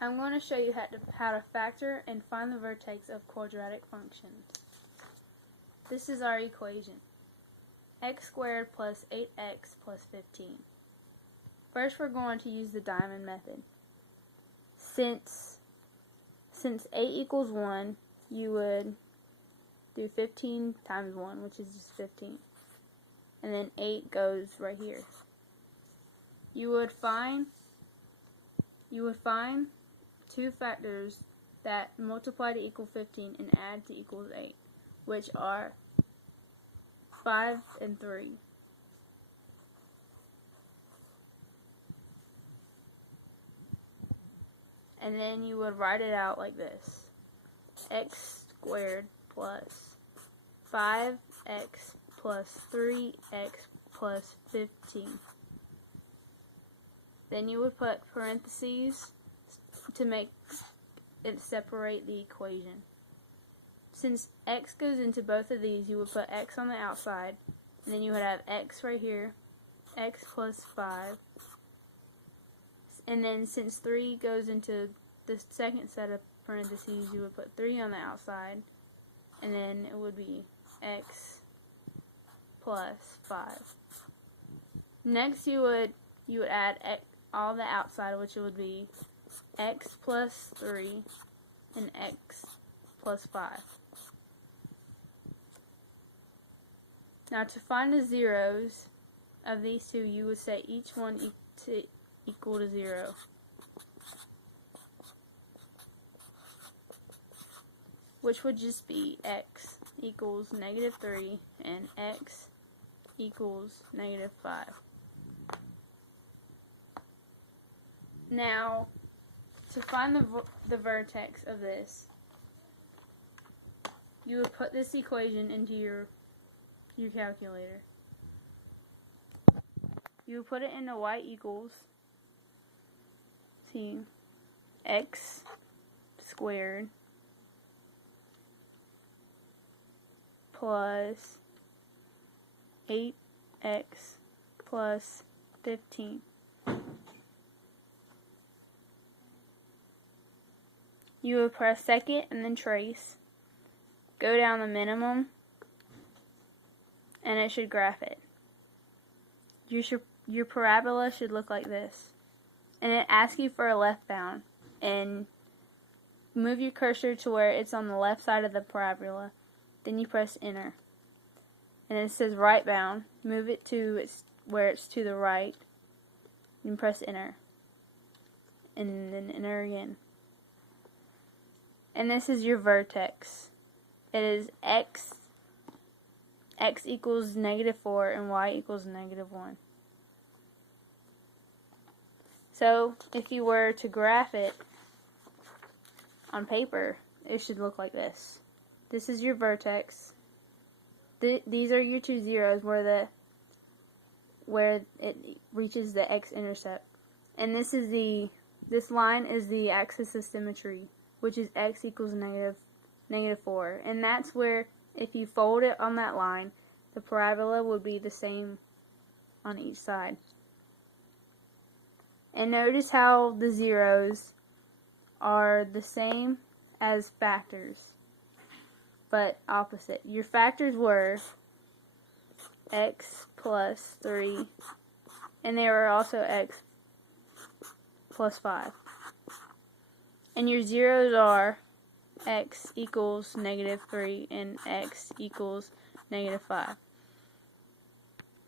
I'm going to show you how to factor and find the vertex of quadratic functions. This is our equation. X squared plus 8x plus 15. First we're going to use the diamond method. Since 8 equals 1, you would do 15 times 1, which is just 15. And then 8 goes right here. You would find two factors that multiply to equal 15 and add to equals 8, which are 5 and 3. And then you would write it out like this. X squared plus 5x plus 3x plus 15. Then you would put parentheses to make it separate the equation. Since x goes into both of these, you would put x on the outside, and then you would have x right here, x plus 5. And then since 3 goes into the second set of parentheses, you would put 3 on the outside, and then it would be x plus 5. Next you would add x, all the outside, which would be x plus 3 and x plus 5. Now to find the zeros of these two, you would set each one equal to 0. Which would just be x equals -3 and x equals -5. Now, to find the vertex of this, you would put this equation into your calculator. You would put it into y equals, see, x squared plus 8x plus 15. You would press second and then trace, go down the minimum, and it should graph it. Your parabola should look like this, and it asks you for a left bound, and move your cursor to where it's on the left side of the parabola. Then you press enter, and it says right bound. Move it to where it's to the right, and press enter, and then enter again. And this is your vertex. It is x equals -4 and y equals -1. So if you were to graph it on paper, it should look like this. This is your vertex. These are your two zeros where it reaches the x-intercept. And this line is the axis of symmetry, which is x equals -4. And that's where, if you fold it on that line, the parabola would be the same on each side. And notice how the zeros are the same as factors, but opposite. Your factors were x plus 3, and they were also x plus 5. And your zeros are x equals -3 and x equals -5.